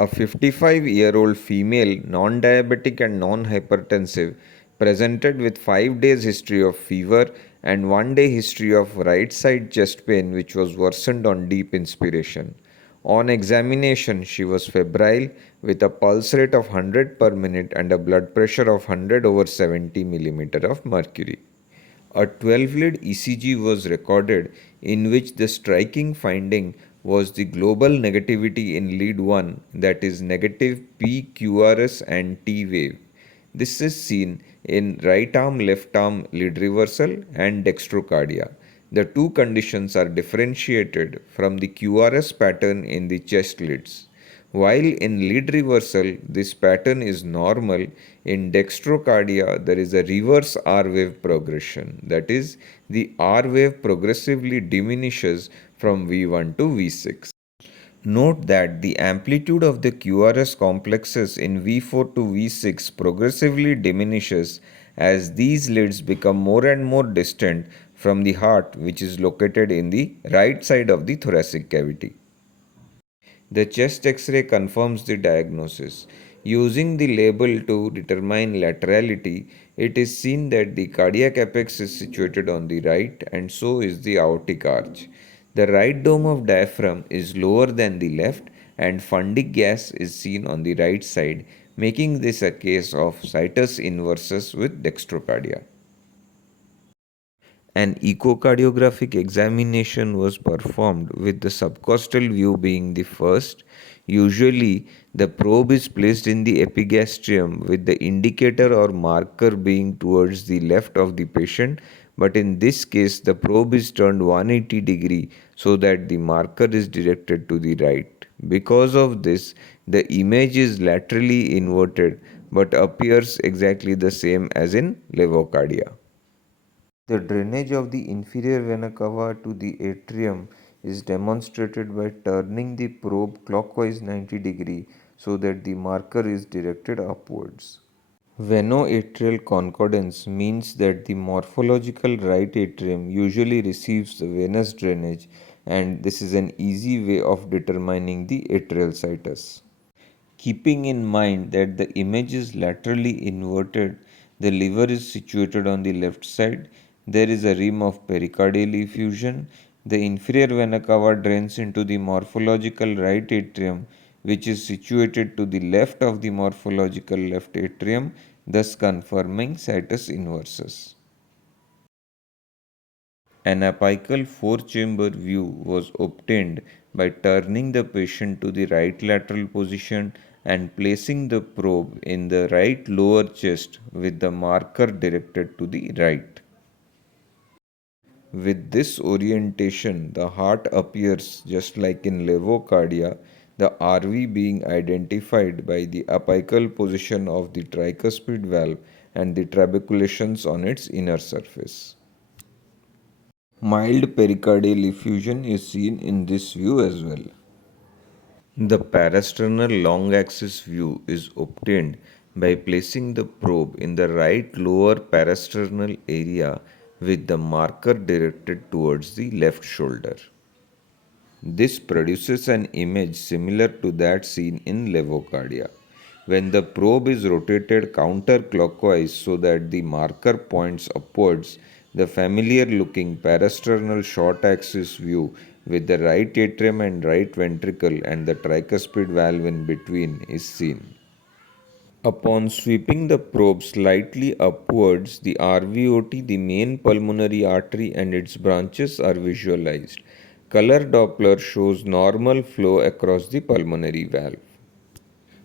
A 55-year-old female, non-diabetic and non-hypertensive, presented with 5 days history of fever and 1 day history of right side chest pain which was worsened on deep inspiration. On examination, she was febrile with a pulse rate of 100 per minute and a blood pressure of 100 over 70 millimeter of mercury. A 12-lead ECG was recorded in which the striking finding was the global negativity in lead 1, that is negative PQRS and T wave. This is seen in right arm left arm lead reversal and dextrocardia. The two conditions are differentiated from the QRS pattern in the chest leads. While in lead reversal, this pattern is normal, in dextrocardia, there is a reverse R wave progression. That is, the R wave progressively diminishes from V1 to V6. Note that the amplitude of the QRS complexes in V4 to V6 progressively diminishes as these leads become more and more distant from the heart, which is located in the right side of the thoracic cavity. The chest X-ray confirms the diagnosis. Using the label to determine laterality, it is seen that the cardiac apex is situated on the right and so is the aortic arch. The right dome of diaphragm is lower than the left and fundic gas is seen on the right side, making this a case of situs inversus with dextrocardia. An echocardiographic examination was performed with the subcostal view being the first. Usually, the probe is placed in the epigastrium with the indicator or marker being towards the left of the patient, but in this case, the probe is turned 180 degree so that the marker is directed to the right. Because of this, the image is laterally inverted but appears exactly the same as in levocardia. The drainage of the inferior vena cava to the atrium is demonstrated by turning the probe clockwise 90 degree so that the marker is directed upwards. Veno-atrial concordance means that the morphological right atrium usually receives the venous drainage, and this is an easy way of determining the atrial situs. Keeping in mind that the image is laterally inverted, the liver is situated on the left side, there is a rim of pericardial effusion, the inferior vena cava drains into the morphological right atrium, which is situated to the left of the morphological left atrium, thus confirming situs inversus. An apical four-chamber view was obtained by turning the patient to the right lateral position and placing the probe in the right lower chest with the marker directed to the right. With this orientation, the heart appears just like in levocardia, the RV being identified by the apical position of the tricuspid valve and the trabeculations on its inner surface. Mild pericardial effusion is seen in this view as well. The parasternal long axis view is obtained by placing the probe in the right lower parasternal area with the marker directed towards the left shoulder. This produces an image similar to that seen in levocardia. When the probe is rotated counterclockwise so that the marker points upwards, the familiar looking parasternal short axis view with the right atrium and right ventricle and the tricuspid valve in between is seen. Upon sweeping the probe slightly upwards, the RVOT, the main pulmonary artery and its branches are visualized. Color Doppler shows normal flow across the pulmonary valve.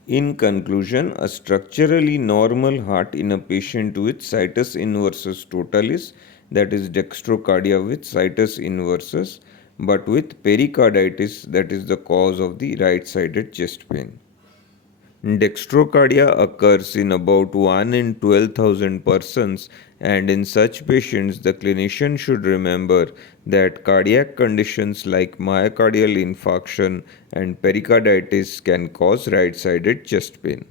In conclusion, a structurally normal heart in a patient with situs inversus totalis, that is dextrocardia with situs inversus, but with pericarditis, that is the cause of the right-sided chest pain. Dextrocardia occurs in about 1 in 12,000 persons, and in such patients, the clinician should remember that cardiac conditions like myocardial infarction and pericarditis can cause right sided chest pain.